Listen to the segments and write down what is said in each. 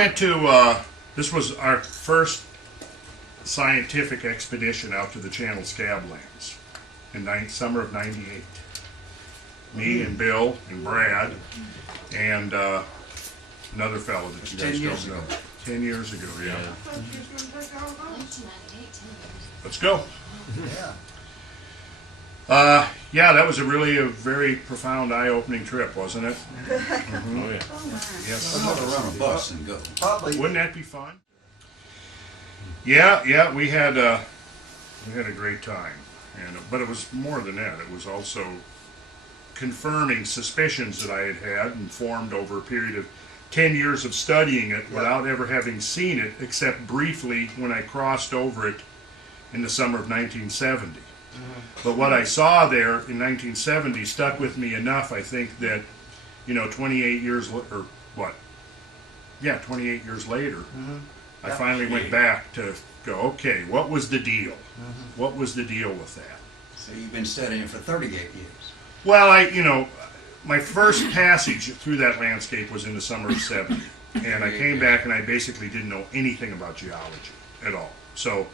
went to, this was our first scientific expedition out to the Channel Scablands in summer of '98. Me and Bill and Brad and another fellow that you guys don't know. 10 years ago, yeah. Let's go. Yeah, that was a very profound, eye-opening trip, wasn't it? Mm-hmm. Oh, yeah. Yes. I'd rather run a bus and go. Probably. Wouldn't that be fun? Yeah, we had a great time, but it was more than that. It was also confirming suspicions that I had had and formed over a period of 10 years of studying it without ever having seen it, except briefly when I crossed over it in the summer of 1970. But what I saw there in 1970 stuck with me enough, I think, that, 28 years, or what? Yeah, 28 years later, I finally went back to go, okay, what was the deal? What was the deal with that? So you've been studying it for 38 years. Well, my first passage through that landscape was in the summer of '70, and I came back and I basically didn't know anything about geology at all. So,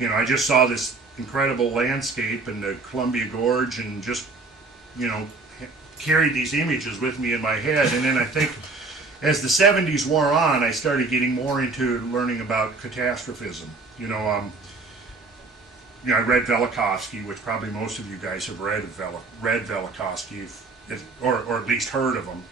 I just saw this incredible landscape and the Columbia Gorge and just, carried these images with me in my head. And then I think as the '70s wore on, I started getting more into learning about catastrophism. I read Velikovsky, which probably most of you guys have read Velikovsky, or at least heard of him.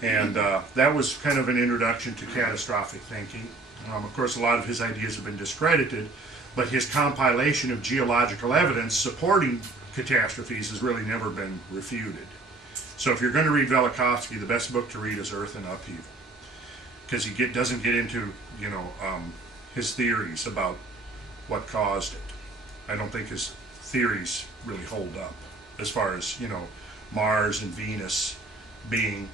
And that was kind of an introduction to catastrophic thinking. Of course, a lot of his ideas have been discredited, but his compilation of geological evidence supporting catastrophes has really never been refuted. So if you're going to read Velikovsky, the best book to read is Earth in Upheaval, because he doesn't get into his theories about what caused it. I don't think his theories really hold up as far as Mars and Venus being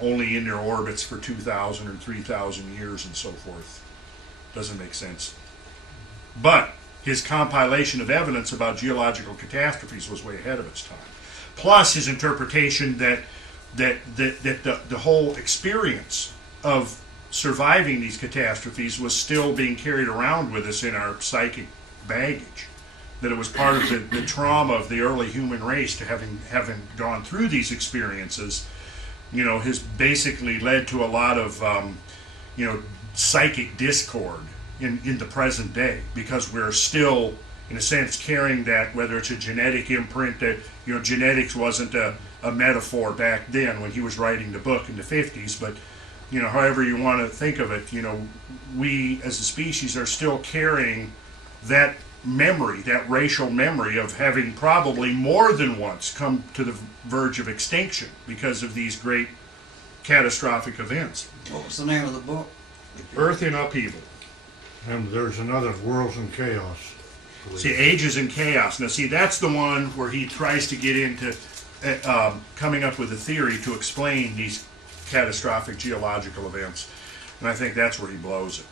only in their orbits for 2,000 or 3,000 years and so forth. Doesn't make sense. But his compilation of evidence about geological catastrophes was way ahead of its time. Plus his interpretation that the whole experience of surviving these catastrophes was still being carried around with us in our psychic baggage. That it was part of the trauma of the early human race to having gone through these experiences, has basically led to a lot of, psychic discord in the present day, because we're still, in a sense, carrying that, whether it's a genetic imprint that, genetics wasn't a metaphor back then when he was writing the book in the 50s, but, however you want to think of it, we as a species are still carrying that memory, that racial memory of having probably more than once come to the verge of extinction because of these great catastrophic events. What was the name of the book? Earth in Upheaval. And there's another, Worlds in Chaos. See, Ages in Chaos. Now, see, that's the one where he tries to get into coming up with a theory to explain these catastrophic geological events. And I think that's where he blows it.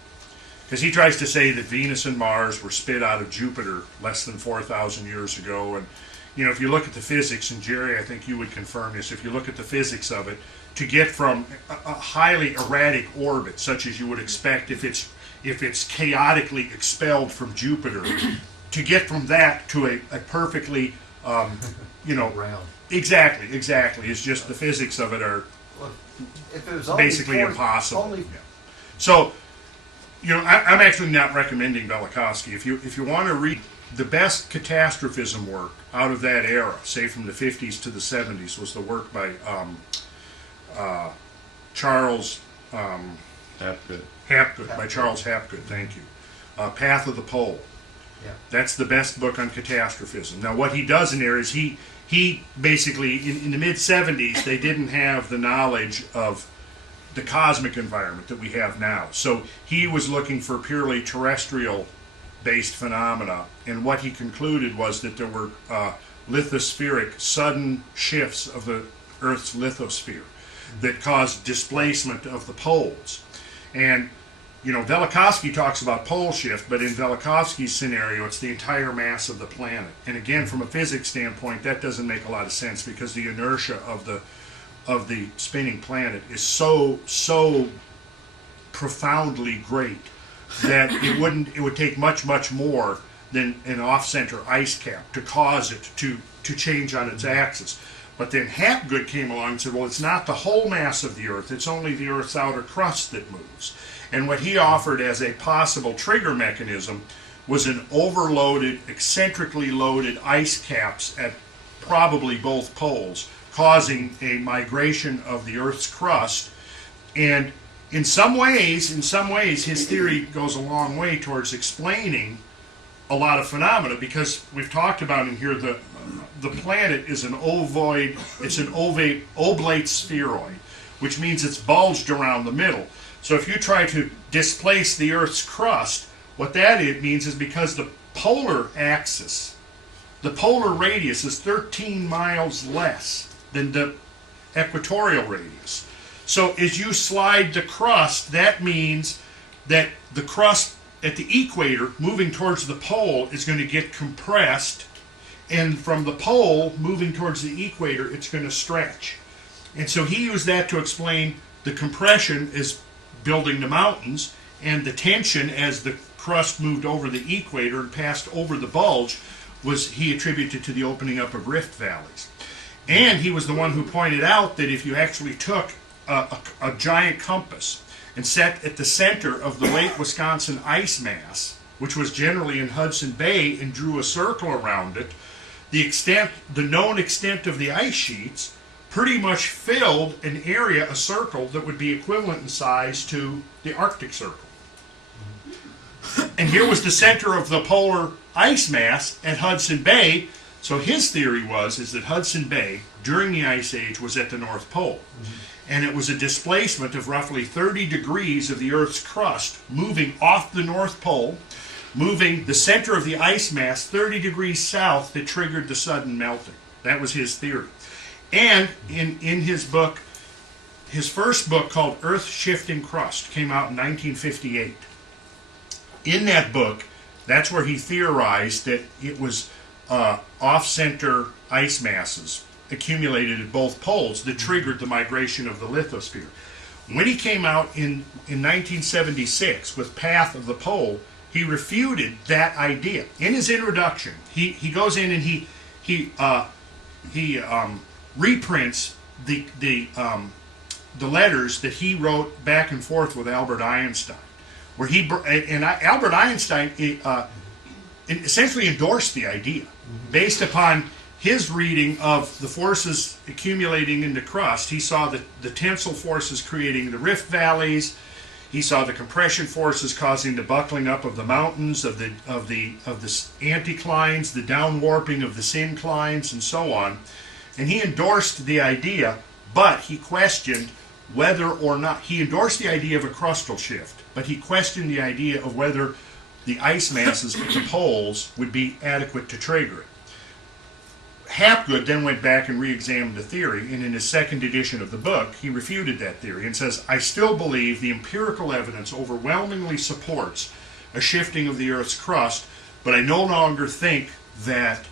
Because he tries to say that Venus and Mars were spit out of Jupiter less than 4,000 years ago. And, if you look at the physics, and Jerry, I think you would confirm this, if you look at the physics of it, to get from a highly erratic orbit, such as you would expect if it's chaotically expelled from Jupiter, to get from that to a perfectly, round. Exactly. It's just the physics of it are If it was basically impossible. Only... Yeah. So, I'm actually not recommending Velikovsky. If you want to read the best catastrophism work out of that era, say from the 50s to the 70s, was the work by Charles Hapgood, by Charles Hapgood. Thank you. Path of the Pole. Yeah. That's the best book on catastrophism. Now, what he does in there is he basically in the mid 70s they didn't have the knowledge of the cosmic environment that we have now. So he was looking for purely terrestrial-based phenomena, and what he concluded was that there were lithospheric, sudden shifts of the Earth's lithosphere that caused displacement of the poles. And, Velikovsky talks about pole shift, but in Velikovsky's scenario, it's the entire mass of the planet. And again, from a physics standpoint, that doesn't make a lot of sense, because the inertia of the spinning planet is so profoundly great that it would take much more than an off-center ice cap to cause it to change on its axis. But then Hapgood came along and said, well, it's not the whole mass of the Earth, it's only the Earth's outer crust that moves. And what he offered as a possible trigger mechanism was an overloaded, eccentrically loaded ice caps at probably both poles, causing a migration of the Earth's crust. And in some ways, his theory goes a long way towards explaining a lot of phenomena, because we've talked about in here the planet is an ovoid, it's an oblate spheroid, which means it's bulged around the middle. So if you try to displace the Earth's crust, what that means is because the polar axis, the polar radius is 13 miles less than the equatorial radius. So as you slide the crust, that means that the crust at the equator moving towards the pole is going to get compressed, and from the pole moving towards the equator it's going to stretch. And so he used that to explain the compression as building the mountains, and the tension as the crust moved over the equator and passed over the bulge was he attributed to the opening up of rift valleys. And he was the one who pointed out that if you actually took a giant compass and set at the center of the Lake Wisconsin ice mass, which was generally in Hudson Bay, and drew a circle around it, the known extent of the ice sheets pretty much filled an area, a circle, that would be equivalent in size to the Arctic Circle. And here was the center of the polar ice mass at Hudson Bay. So his theory is that Hudson Bay, during the Ice Age, was at the North Pole. And it was a displacement of roughly 30 degrees of the Earth's crust moving off the North Pole, moving the center of the ice mass 30 degrees south, that triggered the sudden melting. That was his theory. And in his book, his first book called Earth Shifting Crust came out in 1958. In that book, that's where he theorized that it was off-center ice masses accumulated at both poles that triggered the migration of the lithosphere. When he came out in 1976 with Path of the Pole, he refuted that idea. In his introduction, he goes in and he reprints the letters that he wrote back and forth with Albert Einstein, where Albert Einstein essentially endorsed the idea based upon his reading of the forces accumulating in the crust. He saw the tensile forces creating the rift valleys. He saw the compression forces causing the buckling up of the mountains, of the anticlines, the down warping of the synclines, and so on. And he endorsed the idea, but he questioned whether or not, he endorsed the idea of a crustal shift, but he questioned the idea of whether the ice masses at the poles would be adequate to trigger it. Hapgood then went back and re-examined the theory, and in his second edition of the book, he refuted that theory and says, I still believe the empirical evidence overwhelmingly supports a shifting of the Earth's crust, but I no longer think that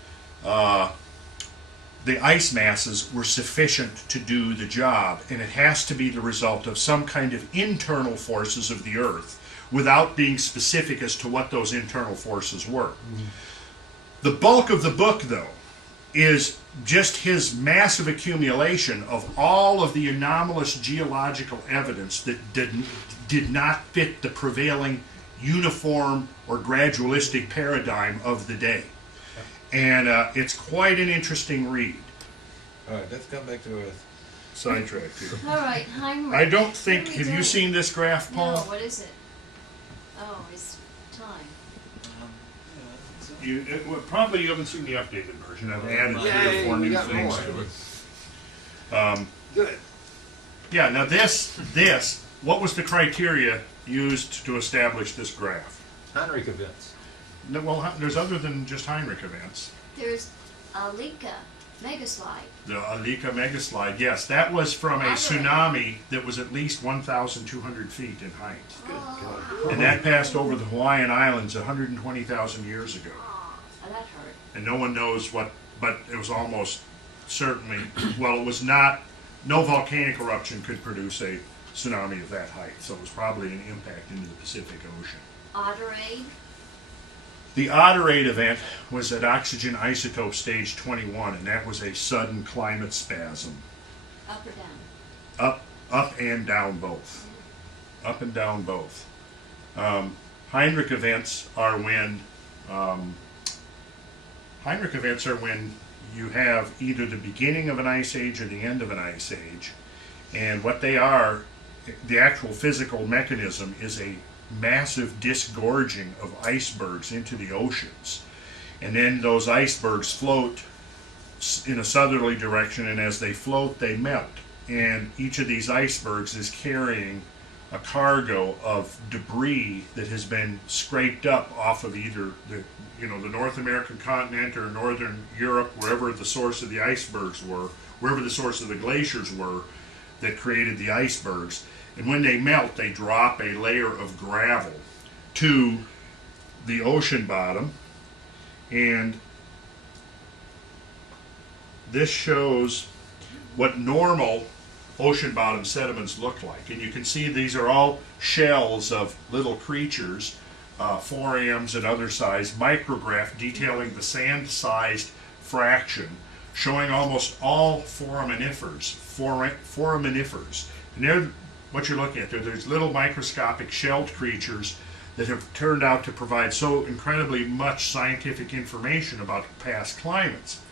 the ice masses were sufficient to do the job, and it has to be the result of some kind of internal forces of the Earth, without being specific as to what those internal forces were. The bulk of the book, though, is just his massive accumulation of all of the anomalous geological evidence that did not fit the prevailing uniform or gradualistic paradigm of the day. And it's quite an interesting read. All right, let's come back to Earth. Sidetracked here. All right, Heinrich. I don't think, What are we have you doing? seen this graph, Paul? No, what is it? Oh, it's time. Probably you haven't seen the updated version. I've added 3 or 4 we new got things more. to it. Good. Yeah, now this, what was the criteria used to establish this graph? Heinrich events. No, well, there's other than just Heinrich events. There's Alika megaslide. The Alika megaslide, yes, that was from a tsunami that was at least 1,200 feet in height. Oh, And that passed over the Hawaiian Islands 120,000 years ago. that hurt. And no one knows what, but it was almost certainly, well, it was not, no volcanic eruption could produce a tsunami of that height. So it was probably an impact into the Pacific Ocean. Awry. The Odderate event was at oxygen isotope stage 21, and that was a sudden climate spasm. Up or down? Up and down both. Up and down both. Heinrich events are when you have either the beginning of an ice age or the end of an ice age, and what they are, the actual physical mechanism is a massive disgorging of icebergs into the oceans, and then those icebergs float in a southerly direction, and as they float they melt, and each of these icebergs is carrying a cargo of debris that has been scraped up off of either the North American continent or northern Europe, wherever the source of the icebergs were, wherever the source of the glaciers were that created the icebergs. And when they melt, they drop a layer of gravel to the ocean bottom, and this shows what normal ocean bottom sediments look like. And you can see these are all shells of little creatures, forams and other size, micrograph detailing the sand-sized fraction, showing almost all foraminifers. And they're what you're looking at. There's little microscopic shelled creatures that have turned out to provide so incredibly much scientific information about past climates,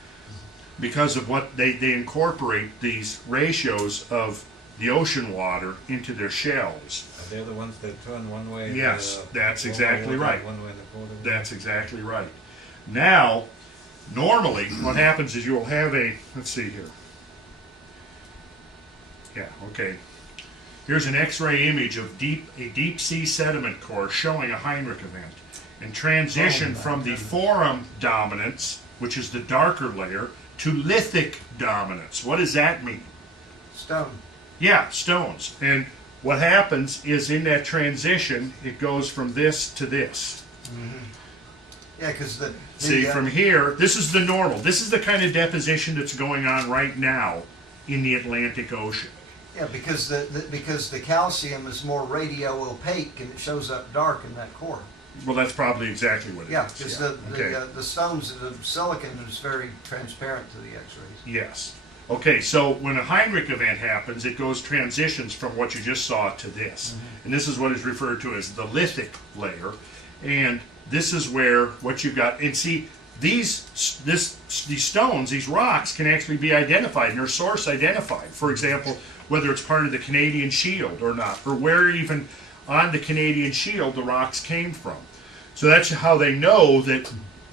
because of what they incorporate these ratios of the ocean water into their shells. Are they the ones that turn one way? Yes, that's exactly right. One way in the cold? That's exactly right. Now, normally, what happens is you'll have let's see here. Yeah, okay. Here's an X-ray image of a deep sea sediment core showing a Heinrich event, and transition from the foram dominance, which is the darker layer, to lithic dominance. What does that mean? Stone. Yeah, stones. And what happens is in that transition, it goes from this to this. Mm-hmm. Yeah, because from here, this is the normal. This is the kind of deposition that's going on right now in the Atlantic Ocean. Yeah, because the calcium is more radio opaque and it shows up dark in that core. Well, that's probably exactly what it is. Yeah, because Okay. the stones, the silicon is very transparent to the X-rays. Yes. Okay, so when a Heinrich event happens, it transitions from what you just saw to this. Mm-hmm. And this is what is referred to as the lithic layer. And this is where what you've got, and see, these stones, these rocks can actually be identified and their source identified. For example, whether it's part of the Canadian Shield or not, or where even on the Canadian Shield the rocks came from. So that's how they know that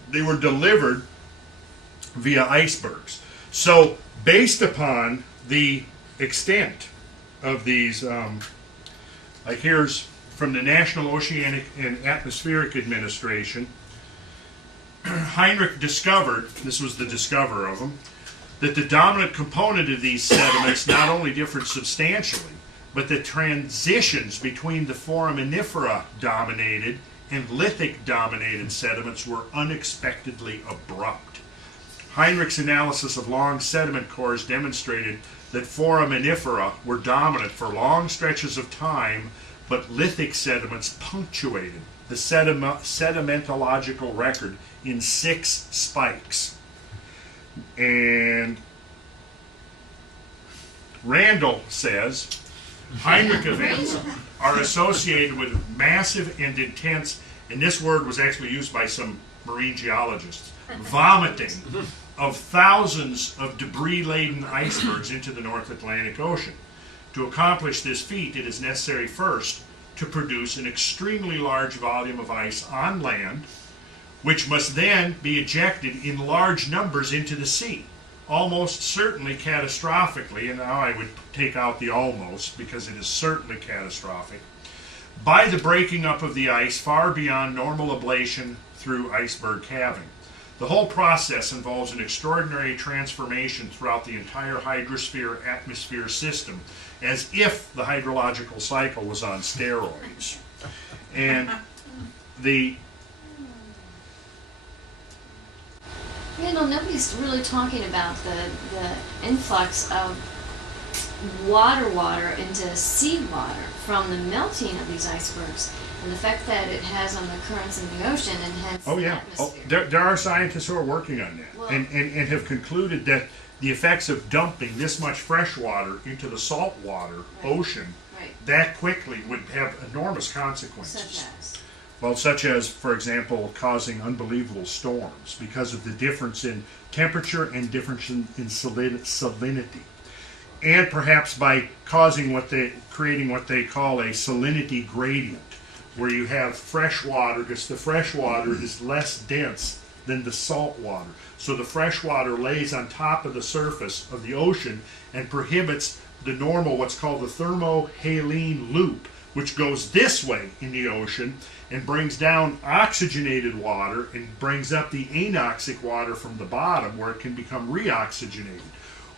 they were delivered via icebergs. So based upon the extent of these, like here's from the National Oceanic and Atmospheric Administration, Heinrich discovered, this was the discoverer of them, that the dominant component of these sediments not only differed substantially, but the transitions between the foraminifera dominated and lithic dominated sediments were unexpectedly abrupt. Heinrich's analysis of long sediment cores demonstrated that foraminifera were dominant for long stretches of time, but lithic sediments punctuated the sedimentological record in 6 spikes. And Randall says Heinrich events are associated with massive and intense, and this word was actually used by some marine geologists, vomiting of thousands of debris-laden icebergs into the North Atlantic Ocean. To accomplish this feat, it is necessary first to produce an extremely large volume of ice on land, which must then be ejected in large numbers into the sea, almost certainly catastrophically, and now I would take out the almost because it is certainly catastrophic, by the breaking up of the ice far beyond normal ablation through iceberg calving. The whole process involves an extraordinary transformation throughout the entire hydrosphere-atmosphere system, as if the hydrological cycle was on steroids. And nobody's really talking about the influx of water into seawater from the melting of these icebergs, and the fact that it has on the currents in the ocean and hence Oh the yeah. Oh, atmosphere. there are scientists who are working on that, Well- and have concluded that the effects of dumping this much fresh water into the saltwater Right. ocean Right. that quickly would have enormous consequences. Such as. Well, such as, for example, causing unbelievable storms because of the difference in temperature and difference in salinity. And perhaps by creating what they call a salinity gradient, where you have fresh water, because the fresh water is less dense than the salt water. So the fresh water lays on top of the surface of the ocean and prohibits the normal, what's called the thermohaline loop, which goes this way in the ocean and brings down oxygenated water and brings up the anoxic water from the bottom where it can become reoxygenated.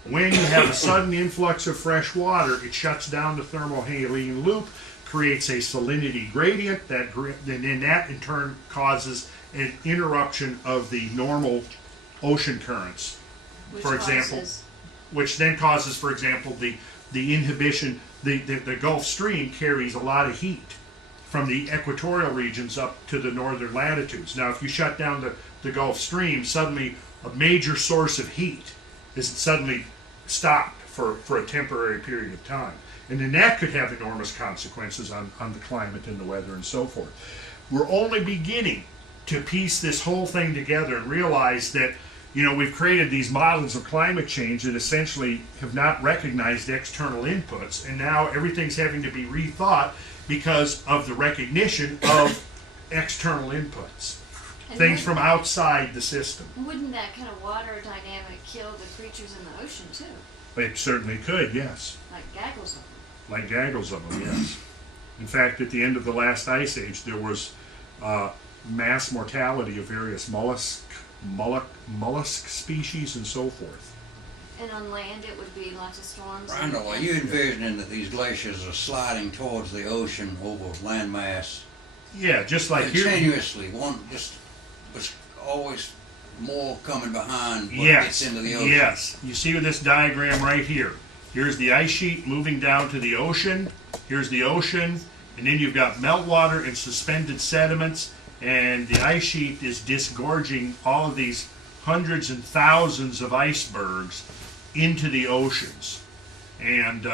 When you have a sudden influx of fresh water, it shuts down the thermohaline loop, creates a salinity gradient, and then that in turn causes an interruption of the normal ocean currents, Which for example, causes- which then causes, for example, the inhibition. The Gulf Stream carries a lot of heat from the equatorial regions up to the northern latitudes. Now, if you shut down the Gulf Stream, suddenly a major source of heat is suddenly stopped for a temporary period of time. And then that could have enormous consequences on the climate and the weather and so forth. We're only beginning to piece this whole thing together and realize that, we've created these models of climate change that essentially have not recognized external inputs, and now everything's having to be rethought because of the recognition of external inputs, And things wouldn't- from outside the system. Wouldn't that kind of water dynamic kill the creatures in the ocean too? It certainly could, yes. Like gaggles of them. Like gaggles of them, yes. In fact, at the end of the last ice age, there was mass mortality of various mollusk species and so forth. And on land it would be lots of storms. Randall, are you envisioning that these glaciers are sliding towards the ocean over landmass Yeah, just like here. continuously? One just was always more coming behind what Yes, gets into the ocean. yes. You see this diagram right here. Here's the ice sheet moving down to the ocean. Here's the ocean, and then you've got meltwater and suspended sediments, and the ice sheet is disgorging all of these hundreds and thousands of icebergs into the oceans. And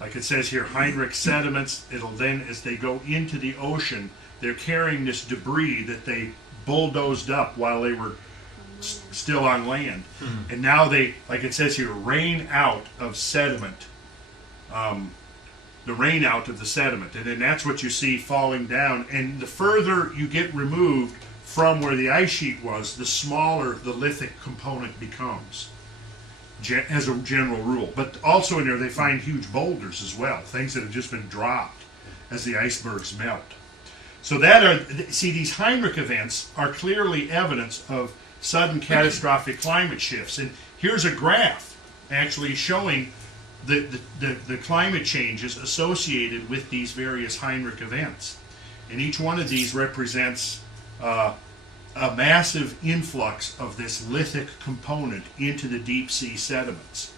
like it says here, Heinrich sediments, it'll then, as they go into the ocean, they're carrying this debris that they bulldozed up while they were still on land. And now they, like it says here, rain out of sediment. The rain out of the sediment. And then that's what you see falling down. And the further you get removed from where the ice sheet was, the smaller the lithic component becomes, as a general rule. But also in there they find huge boulders as well, things that have just been dropped as the icebergs melt. So these Heinrich events are clearly evidence of sudden catastrophic climate shifts. And here's a graph actually showing the climate changes associated with these various Heinrich events. And each one of these represents a massive influx of this lithic component into the deep sea sediments.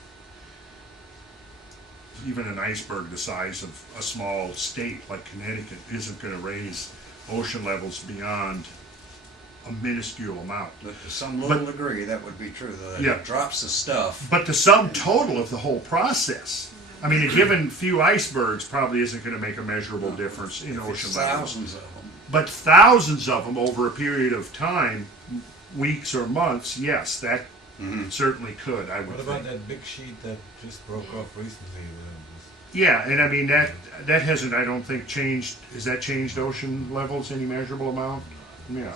Even an iceberg the size of a small state like Connecticut isn't going to raise ocean levels beyond a minuscule amount. But to some little degree, that would be true. That Yeah. it drops the stuff. But the sum total of the whole process, I mean, a given few icebergs probably isn't going to make a measurable difference in If ocean it's levels. thousands of them. But thousands of them over a period of time, weeks or months, yes, that certainly could, I would What think. about that big sheet that just broke off recently? Yeah, and I mean, that hasn't, I don't think, changed. Has that changed ocean levels any measurable amount? Yeah.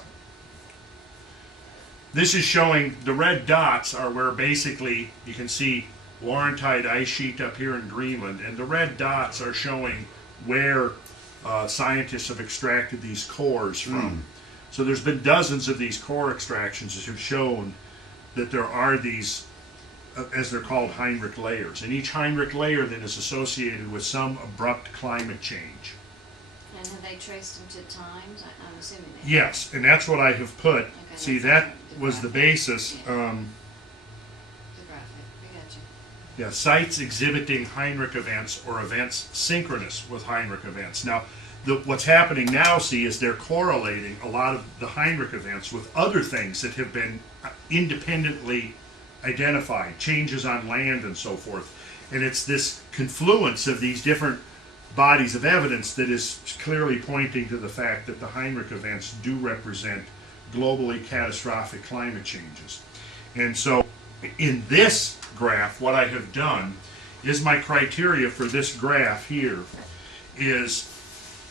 This is showing the red dots are where basically you can see Laurentide ice sheet up here in Greenland, and the red dots are showing where scientists have extracted these cores from. So there's been dozens of these core extractions that have shown that there are these, as they're called, Heinrich layers. And each Heinrich layer then is associated with some abrupt climate change. And have they traced them to times? I'm assuming they have. Yes, and that's what I have put. Okay, See, that's that the was the graphic. basis. The graphic. I got you. Yeah, sites exhibiting Heinrich events or events synchronous with Heinrich events. Now, what's happening now, see, is they're correlating a lot of the Heinrich events with other things that have been independently identified, changes on land and so forth. And it's this confluence of these different bodies of evidence that is clearly pointing to the fact that the Heinrich events do represent globally catastrophic climate changes. And so in this graph, what I have done is my criteria for this graph here is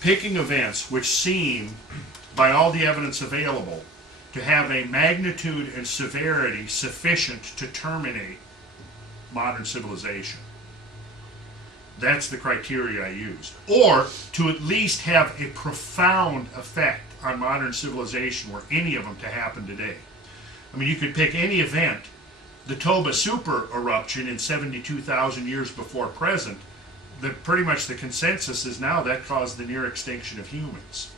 picking events which seem, by all the evidence available, to have a magnitude and severity sufficient to terminate modern civilization. That's the criteria I used. Or to at least have a profound effect on modern civilization, were any of them to happen today. I mean, you could pick any event. The Toba super eruption in 72,000 years before present, pretty much the consensus is now that caused the near extinction of humans.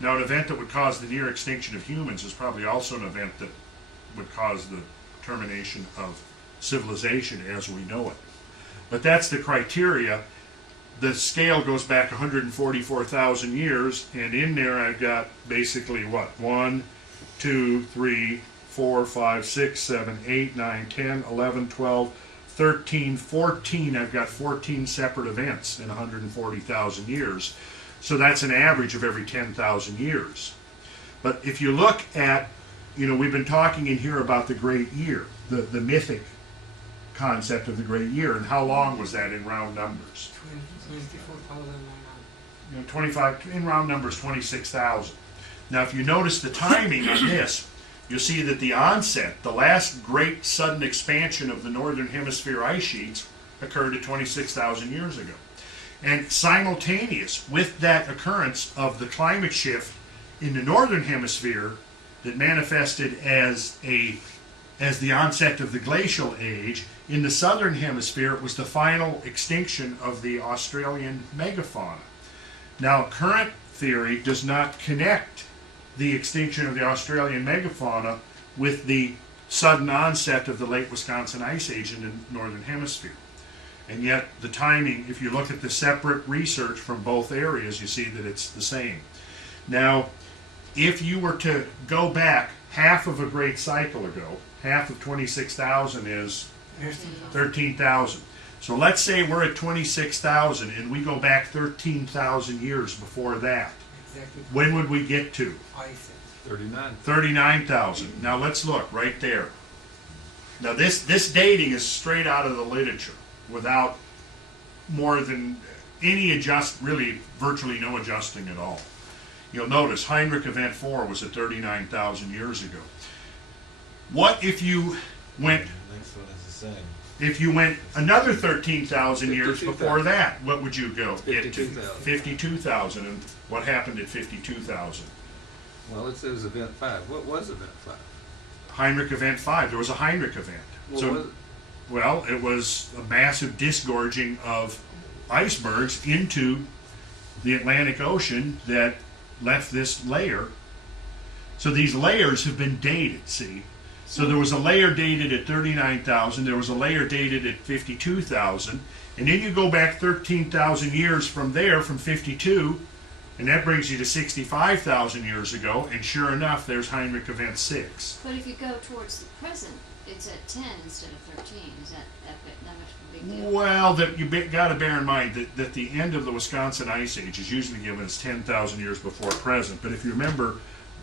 Now, an event that would cause the near extinction of humans is probably also an event that would cause the termination of civilization as we know it. But that's the criteria. The scale goes back 144,000 years, and in there I've got basically what? 1, 2, 3, 4, 5, 6, 7, 8, 9, 10, 11, 12, 13, 14. I've got 14 separate events in 140,000 years. So that's an average of every 10,000 years. But if you look at, we've been talking in here about the great year, the mythic concept of the great year, and how long was that in round numbers? 25, in round numbers, 26,000. Now, if you notice the timing on this, you'll see that the onset, the last great sudden expansion of the northern hemisphere ice sheets, occurred at 26,000 years ago. And simultaneous with that occurrence of the climate shift in the northern hemisphere that manifested as the onset of the glacial age, in the southern hemisphere it was the final extinction of the Australian megafauna. Now, current theory does not connect the extinction of the Australian megafauna with the sudden onset of the late Wisconsin Ice Age in the northern hemisphere. And yet the timing, if you look at the separate research from both areas, you see that it's the same. Now, if you were to go back half of a great cycle ago, half of 26,000 is 13,000. So let's say we're at 26,000 and we go back 13,000 years before that. Exactly. When would we get to? 39,000. Now let's look right there. Now this dating is straight out of the literature without more than any really virtually no adjusting at all. You'll notice Heinrich event 4 was at 39,000 years ago. What if you went Next one is the same. If you went another 13,000 years before that, what would you get to? 52,000. 52,000. And what happened at 52,000? Well, it says event 5. What was event 5? Heinrich event 5. There was a Heinrich event. Well, It was a massive disgorging of icebergs into the Atlantic Ocean that left this layer. So these layers have been dated, see? So there was a layer dated at 39,000, there was a layer dated at 52,000, and then you go back 13,000 years from there, from 52, and that brings you to 65,000 years ago, and sure enough, there's Heinrich event 6. But if you go towards the present, it's at 10 instead of 13. Is that much of a big deal? Well, you got to bear in mind that the end of the Wisconsin Ice Age is usually given as 10,000 years before present, but if you remember,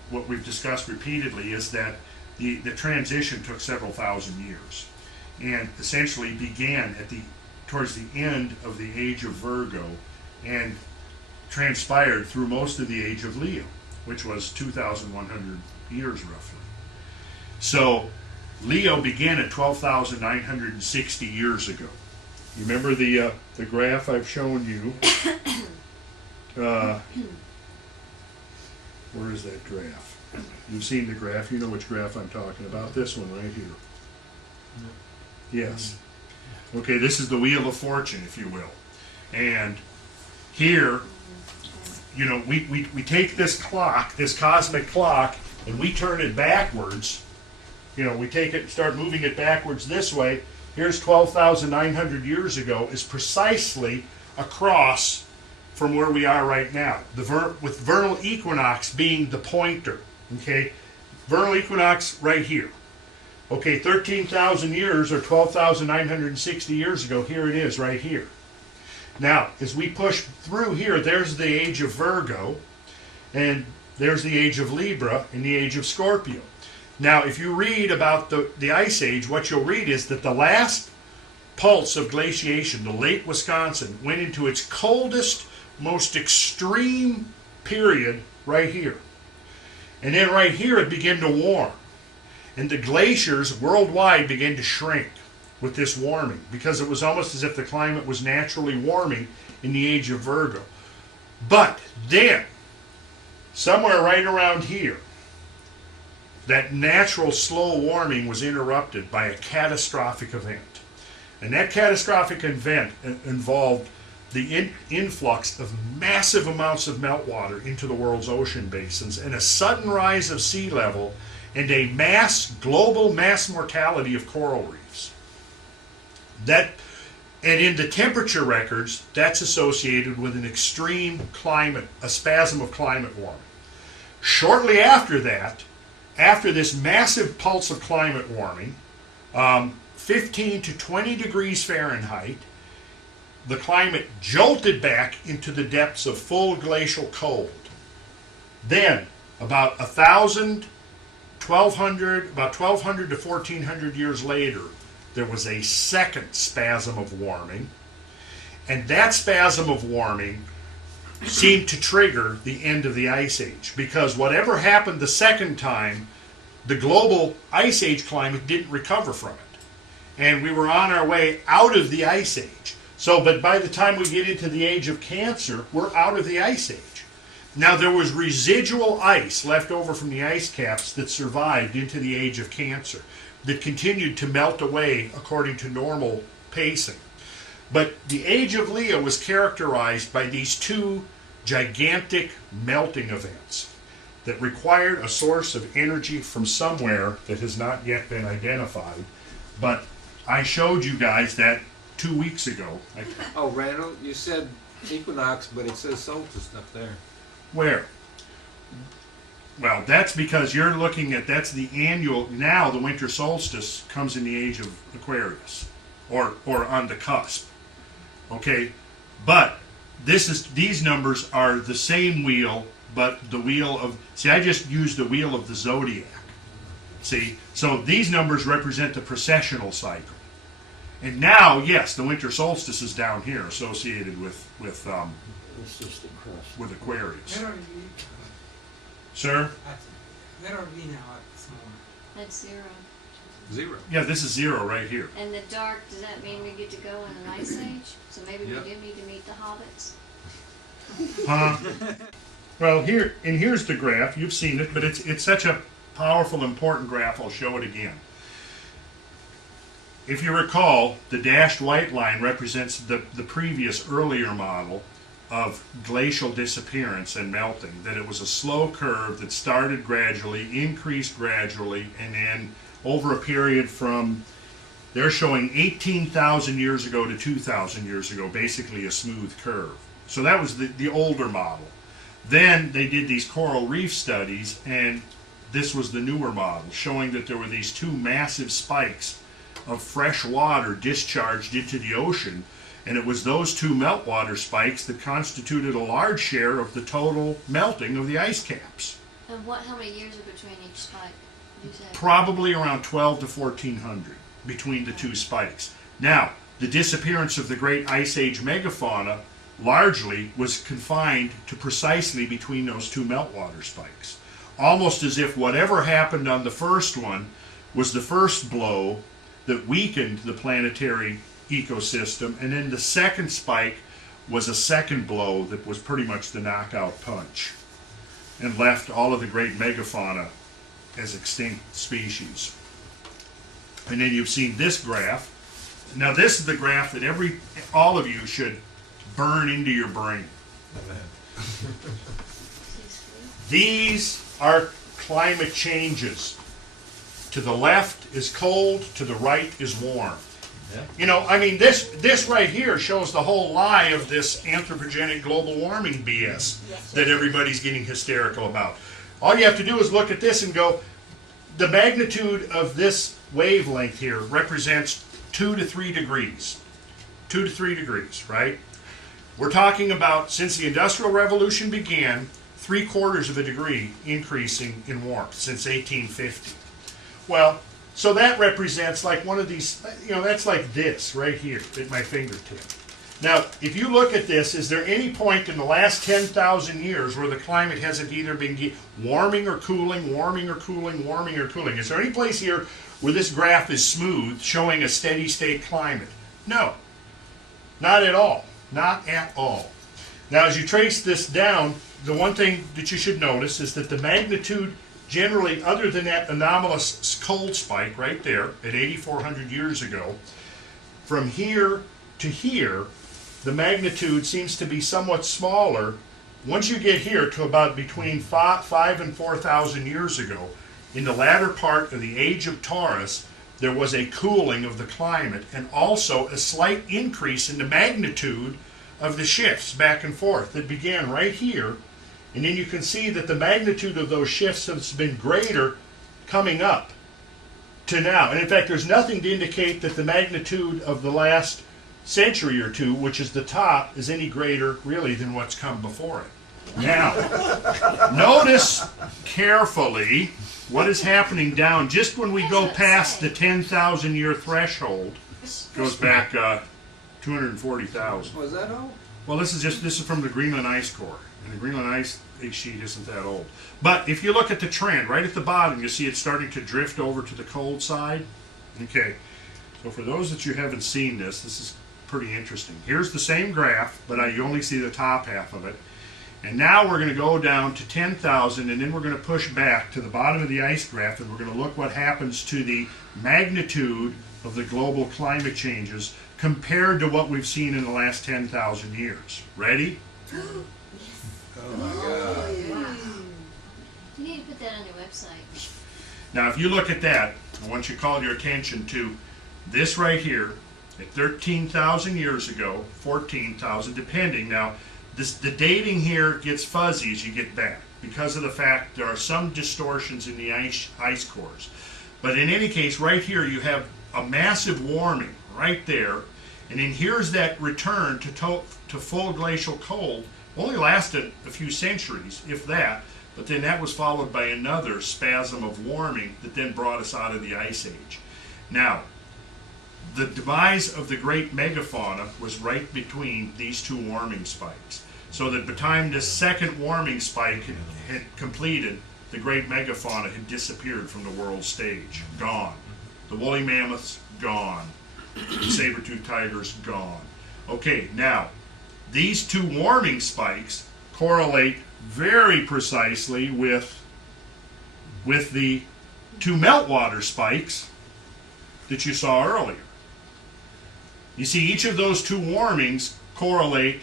what we've discussed repeatedly is that the transition took several thousand years and essentially began towards the end of the age of Virgo and transpired through most of the age of Leo, which was 2,100 years roughly. So Leo began at 12,960 years ago. You remember the graph I've shown you? Where is that graph? You've seen the graph. You know which graph I'm talking about. This one right here. Yes. Okay, this is the Wheel of Fortune, if you will. And here, we take this clock, this cosmic clock, and we turn it backwards. We take it and start moving it backwards this way, here's 12,900 years ago, is precisely across from where we are right now. With vernal equinox being the pointer, okay? Vernal equinox right here. Okay, 13,000 years or 12,960 years ago, here it is right here. Now, as we push through here, there's the age of Virgo, and there's the age of Libra, and the age of Scorpio. Now, if you read about the Ice Age, what you'll read is that the last pulse of glaciation, the Lake Wisconsin, went into its coldest, most extreme period right here. And then right here it began to warm. And the glaciers worldwide began to shrink with this warming, because it was almost as if the climate was naturally warming in the age of Virgo. But then, somewhere right around here, that natural slow warming was interrupted by a catastrophic event. And that catastrophic event involved the influx of massive amounts of meltwater into the world's ocean basins, and a sudden rise of sea level, and a global mass mortality of coral reefs. And in the temperature records, that's associated with an extreme climate, a spasm of climate warming. Shortly after that, after this massive pulse of climate warming, 15 to 20 degrees Fahrenheit, the climate jolted back into the depths of full glacial cold. Then, about 1,200 to 1,400 years later, there was a second spasm of warming, and that spasm of warming seemed to trigger the end of the Ice Age, because whatever happened the second time, the global Ice Age climate didn't recover from it. And we were on our way out of the Ice Age. But by the time we get into the age of Cancer, we're out of the Ice Age. Now, there was residual ice left over from the ice caps that survived into the age of Cancer, that continued to melt away according to normal pacing. But the age of Leo was characterized by these two gigantic melting events that required a source of energy from somewhere that has not yet been identified. But I showed you guys that 2 weeks ago. Oh, Randall, you said equinox, but it says solstice up there. Where? Well, that's because you're looking at, that's the annual, now the winter solstice comes in the age of Aquarius, or on the cusp. Okay, but these numbers are the same wheel, but the wheel of, see, I just used the wheel of the zodiac. See, so these numbers represent the precessional cycle. And now, yes, the winter solstice is down here, associated with Aquarius. Where are we? Sir? Where are we now at this moment? That's 0. 0. Yeah, this is 0 right here. And the dark, does that mean we get to go in an ice age? So maybe Yep. we do need to meet the hobbits? Well, here's the graph. You've seen it, but it's such a powerful, important graph. I'll show it again. If you recall, the dashed white line represents the previous earlier model of glacial disappearance and melting, that it was a slow curve that started gradually, increased gradually, and then over a period from, they're showing 18,000 years ago to 2,000 years ago, basically a smooth curve. So that was the older model. Then they did these coral reef studies, and this was the newer model, showing that there were these two massive spikes of fresh water discharged into the ocean, and it was those two meltwater spikes that constituted a large share of the total melting of the ice caps. And how many years are between each spike, did you say? Probably around 12 to 1400 between the two spikes. Now, the disappearance of the great Ice Age megafauna largely was confined to precisely between those two meltwater spikes. Almost as if whatever happened on the first one was the first blow that weakened the planetary ecosystem, and then the second spike was a second blow that was pretty much the knockout punch and left all of the great megafauna as extinct species. And then you've seen this graph. Now this is the graph that all of you should burn into your brain. These are climate changes. To the left is cold, to the right is warm. You know, I mean, this right here shows the whole lie of this anthropogenic global warming BS that everybody's getting hysterical about. All you have to do is look at this and go, the magnitude of this wavelength here represents 2 to 3 degrees. 2 to 3 degrees, right? We're talking about, since the Industrial Revolution began, 3/4 of a degree increasing in warmth since 1850. Well, so that represents like one of these, you know, that's like this right here at my fingertip. Now, if you look at this, is there any point in the last 10,000 years where the climate hasn't either been warming or cooling, warming or cooling, warming or cooling? Is there any place here where this graph is smooth, showing a steady state climate? No, not at all, not at all. Now, as you trace this down, the one thing that you should notice is that the magnitude generally, other than that anomalous cold spike right there at 8,400 years ago, from here to here, the magnitude seems to be somewhat smaller. Once you get here to about between 5 and 4,000 years ago, in the latter part of the age of Taurus, there was a cooling of the climate and also a slight increase in the magnitude of the shifts back and forth that began right here. And then you can see that the magnitude of those shifts has been greater coming up to now. And in fact, there's nothing to indicate that the magnitude of the last century or two, which is the top, is any greater really than what's come before it. Now, notice carefully what is happening down just when we go past the 10,000 year threshold. Goes back 240,000. Was that all? Well, this is from the Greenland ice core, and the Greenland ice sheet isn't that old. But if you look at the trend right at the bottom, you see it's starting to drift over to the cold side. Okay, so for those that you haven't seen this is pretty interesting. Here's the same graph, but you only see the top half of it. And now we're going to go down to 10,000, and then we're going to push back to the bottom of the ice graph, and we're going to look what happens to the magnitude of the global climate changes compared to what we've seen in the last 10,000 years. Ready? Oh my God. Wow. You need to put that on your website. Now, if you look at that, I want you to call your attention to this right here at 13,000 years ago, 14,000, depending. Now, the dating here gets fuzzy as you get back because of the fact there are some distortions in the ice cores. But in any case, right here you have a massive warming right there, and then here's that return to full glacial cold. Only lasted a few centuries, if that, but then that was followed by another spasm of warming that then brought us out of the Ice Age. Now, the demise of the great megafauna was right between these two warming spikes. So that by the time this second warming spike had completed, the great megafauna had disappeared from the world stage, gone. The woolly mammoths, gone. The saber-toothed tigers, gone. Okay, now, these two warming spikes correlate very precisely with the two meltwater spikes that you saw earlier. You see, each of those two warmings correlate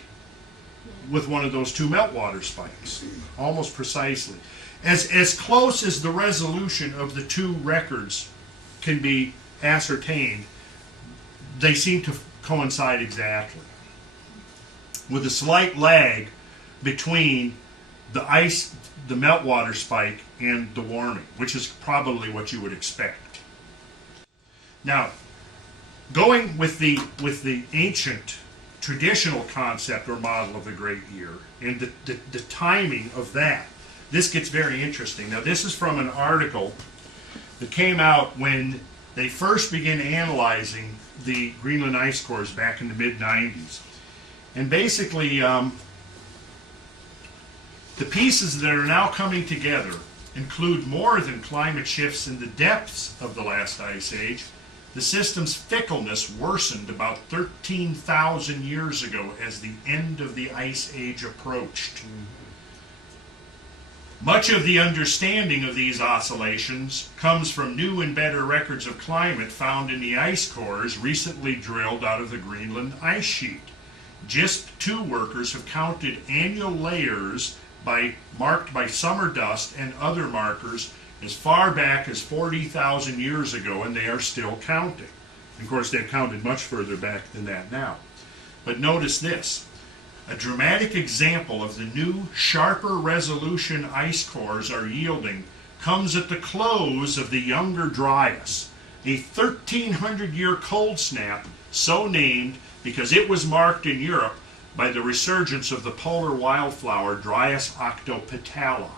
with one of those two meltwater spikes, almost precisely. As close as the resolution of the two records can be ascertained, they seem to coincide exactly, with a slight lag between the meltwater spike and the warming, which is probably what you would expect. Now, going with the ancient traditional concept or model of the great year and the timing of that, this gets very interesting. Now, this is from an article that came out when they first began analyzing the Greenland ice cores back in the mid-90s. And basically, the pieces that are now coming together include more than climate shifts in the depths of the last ice age. The system's fickleness worsened about 13,000 years ago as the end of the ice age approached. Much of the understanding of these oscillations comes from new and better records of climate found in the ice cores recently drilled out of the Greenland ice sheet. JISP-2 workers have counted annual layers marked by summer dust and other markers as far back as 40,000 years ago, and they are still counting. Of course, they've counted much further back than that now. But notice this. A dramatic example of the new, sharper resolution ice cores are yielding comes at the close of the Younger Dryas, a 1,300-year cold snap so named because it was marked in Europe by the resurgence of the polar wildflower Dryas octopetala.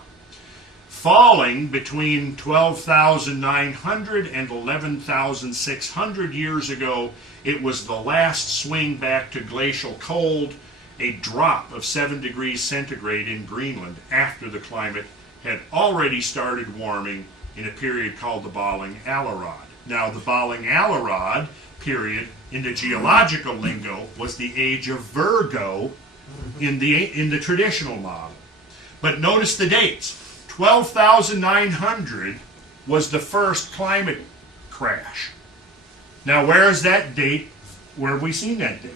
Falling between 12,900 and 11,600 years ago, it was the last swing back to glacial cold, a drop of 7 degrees centigrade in Greenland after the climate had already started warming in a period called the Balling-Alarod. Now, the Balling-Alarod period in the geological lingo was the age of Virgo in the traditional model. But notice the dates. 12,900 was the first climate crash. Now, where is that date? Where have we seen that date?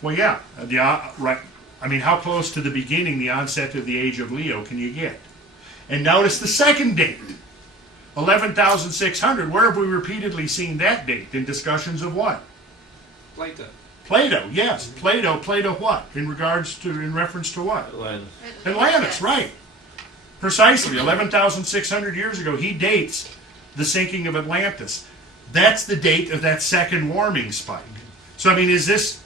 Well, yeah, right. I mean, how close to the beginning, the onset of the age of Leo, can you get? And notice the second date, 11,600. Where have we repeatedly seen that date? In discussions of what? Plato. Plato, yes. Plato what? In reference to what? Atlantis, right. Precisely, 11,600 years ago, he dates the sinking of Atlantis. That's the date of that second warming spike. So, I mean, is this,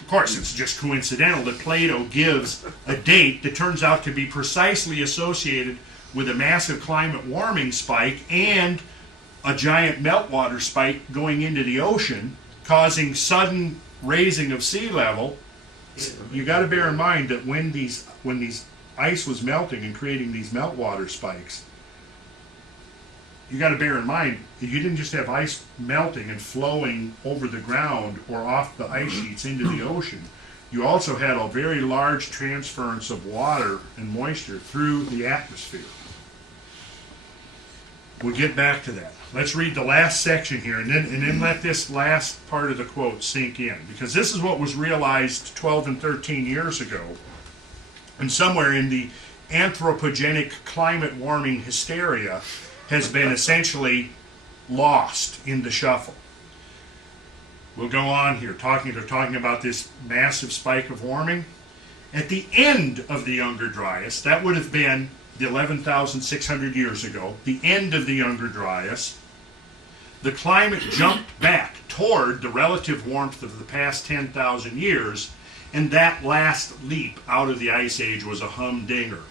of course, it's just coincidental that Plato gives a date that turns out to be precisely associated with a massive climate warming spike and a giant meltwater spike going into the ocean, causing sudden raising of sea level. You got to bear in mind that when these ice was melting and creating these meltwater spikes, you got to bear in mind that you didn't just have ice melting and flowing over the ground or off the ice sheets into the ocean. You also had a very large transference of water and moisture through the atmosphere. We'll get back to that. Let's read the last section here and then let this last part of the quote sink in, because this is what was realized 12 and 13 years ago. And somewhere in the anthropogenic climate warming hysteria has been essentially lost in the shuffle. We'll go on here. They're talking about this massive spike of warming. At the end of the Younger Dryas, that would have been the 11,600 years ago, the end of the Younger Dryas, the climate jumped back toward the relative warmth of the past 10,000 years, and that last leap out of the Ice Age was a humdinger.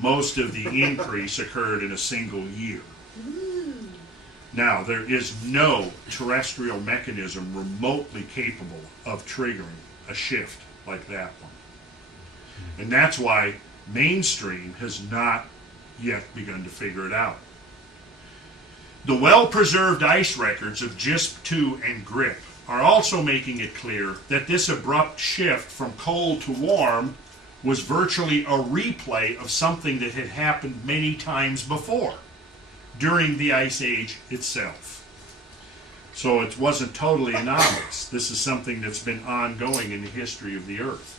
Most of the increase occurred in a single year. Now, there is no terrestrial mechanism remotely capable of triggering a shift like that one. And that's why mainstream has not yet begun to figure it out. The well-preserved ice records of JISP 2 and GRIP are also making it clear that this abrupt shift from cold to warm was virtually a replay of something that had happened many times before, during the Ice Age itself. So it wasn't totally anomalous. This is something that's been ongoing in the history of the Earth.